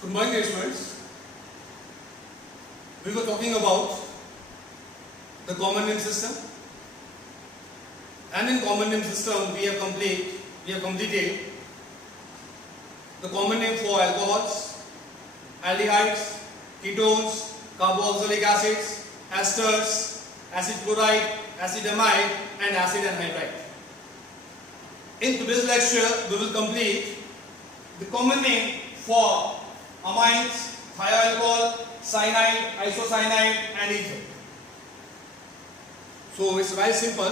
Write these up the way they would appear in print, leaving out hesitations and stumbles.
Good morning, dear students. We were talking about the common name system, and in common name system we have completed the common name for alcohols, aldehydes, ketones, carboxylic acids, esters, acid chloride, acid amide, and acid anhydride. In today's lecture, we will complete the common name for amines, thioalcohol, cyanide, isocyanide, and ether. So it's very simple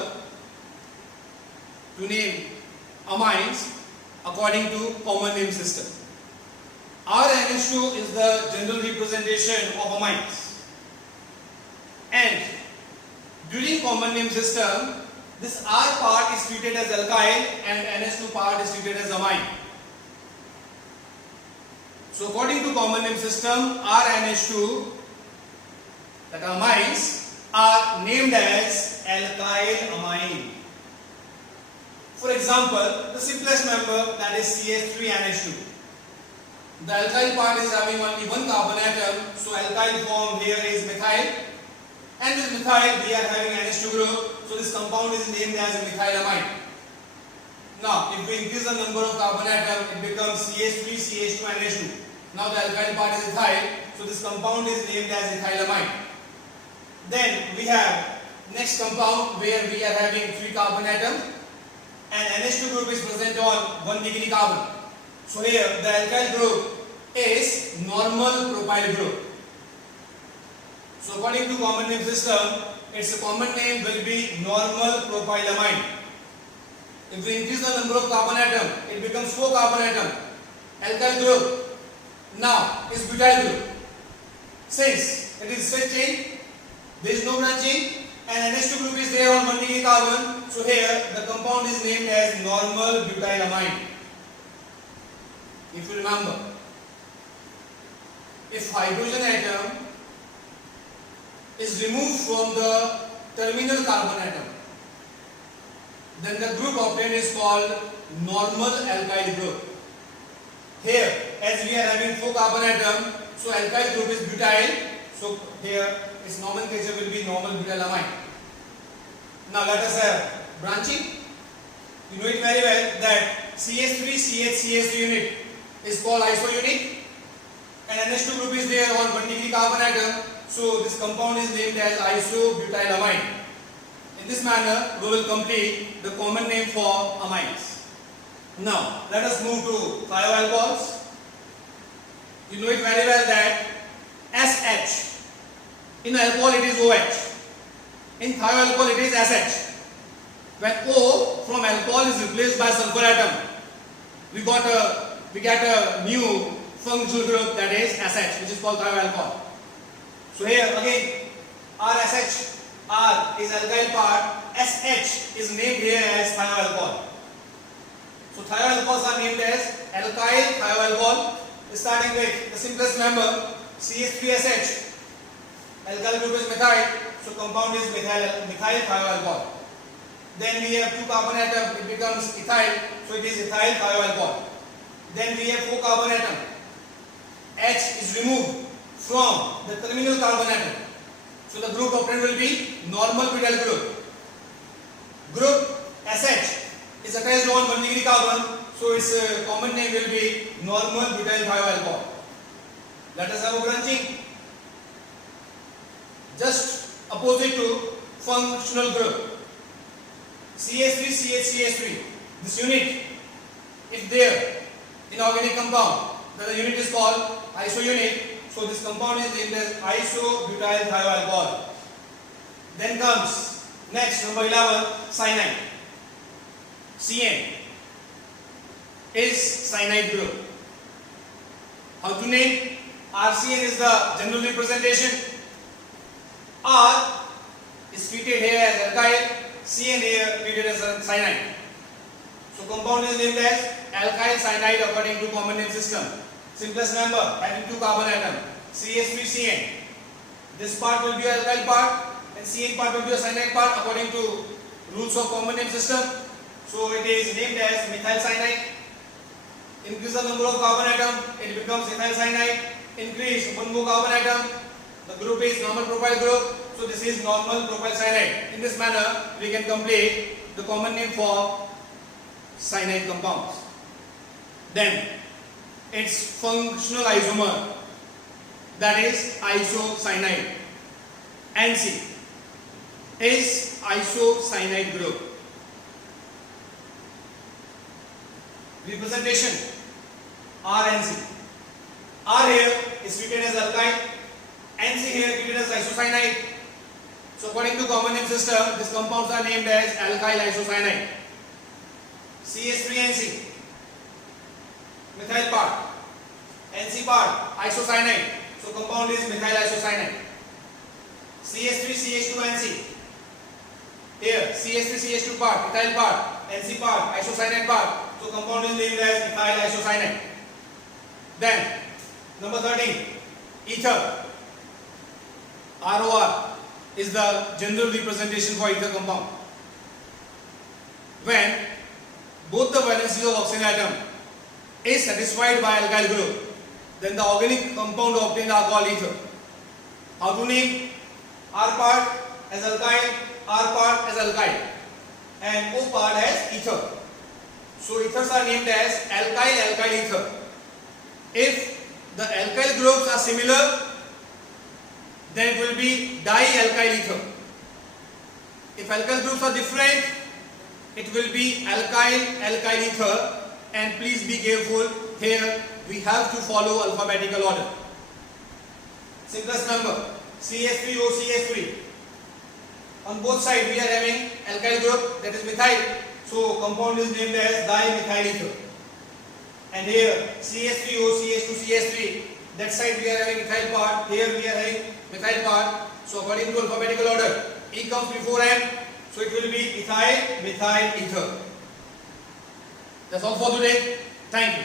to name amines according to common name system. RNH2 is the general representation of amines, and during common name system, this R part is treated as alkyl and NH2 part is treated as amine. So according to common name system, RNH2, that amines are named as alkyl amine. For example, the simplest member, that is CH3NH2. The alkyl part is having only one carbon atom, so alkyl form here is methyl, and with methyl we are having NH2 group, so this compound is named as methylamine. Now, if we increase the number of carbon atom, it becomes CH3, CH2, NH2. Now the alkyl part is ethyl, so this compound is named as ethylamine. Then we have next compound where we are having 3 carbon atom and NH2 group is present on 1 degree carbon. So here the alkyl group is normal propyl group. So according to common name system, its common name will be normal propylamine. If we increase the number of carbon atom, it becomes 4 carbon atom. Alkyl group now is butyl group. Since it is straight chain, there is no branching, and NH2 group is there on 1 degree carbon, so here the compound is named as normal butylamine. If you remember, if hydrogen atom is removed from the terminal carbon atom, then the group obtained is called normal alkyl group. Here, as we are having 4 carbon atom, so alkyl group is butyl, so here its nomenclature will be normal butylamine. Now let us have branching. You know it very well that CH3CH unit is called isounic, and NH2 group is there on 1 degree carbon atom, so this compound is named as isobutylamine. In this manner, we will complete the common name for amines. Now, let us move to thioalcohols. You know it very well that SH, in alcohol it is OH, in thioalcohol it is SH. When O from alcohol is replaced by sulfur atom, we get a new functional group, that is SH, which is called thioalcohol. So here again, RSH, R is alkyl part, SH is named here as thioalcohol. So thioalcohols are named as alkyl thioalcohol, starting with the simplest member CH3SH. Alkyl group is methyl, so compound is methyl thioalcohol. Then we have 2 carbon atom, it becomes ethyl, so it is ethyl thioalcohol. Then we have 4 carbon atom. H is removed from the terminal carbon atom, so the group obtained will be normal butyl group. Group SH is attached on 1 degree carbon, so its common name will be normal butyl thioalcohol. Let us have a branching. Just opposite to functional group. CH3CH3. This unit, if there in organic compound, then the unit is called isounic. So this compound is named as isobutyl thioalcohol. Then comes next, number 11, cyanide. Cn is cyanide group. How to name? RCN is the general representation. R is treated here as alkyl, Cn here treated as a cyanide. So compound is named as alkyl cyanide according to common name system. Simplest member having 2 carbon atom, CH3Cn. This part will be alkyl part and Cn part will be a cyanide part according to rules of common name system. So it is named as methyl cyanide. Increase the number of carbon atom, it becomes ethyl cyanide. Increase one more carbon atom, the group is normal propyl group. So this is normal propyl cyanide. In this manner, we can complete the common name for cyanide compounds. Then its functional isomer, that is isocyanide. NC is isocyanide group. Representation RNC. R here is treated as alkyl, NC here treated as isocyanide. So according to common name system, these compounds are named as alkyl isocyanide. CH3NC, methyl part, NC part, isocyanide. So compound is methyl isocyanide. CH3CH2NC, here CH3CH2 part, ethyl part, NC part, isocyanide part. So compound is named as ethyl isocyanide. Then number 13, ether. ROR is the general representation for ether compound. When both the valencies of oxygen atom is satisfied by alkyl group, then the organic compound obtained are called ether. How to name? R part as alkyl, R part as alkyl, and O part as ether. So ethers are named as alkyl ether. If the alkyl groups are similar, then it will be dialkyl ether. If alkyl groups are different, it will be alkyl ether. And please be careful, here we have to follow alphabetical order. Simplest number, CH3O CH3. On both sides we are having alkyl group, that is methyl. So compound is named as dimethyl ether. And here CH3O CH2 CH3. That side we are having ethyl part, here we are having methyl part. So according to alphabetical order, E comes before M, so it will be ethyl methyl ether. That's all for today. Thank you.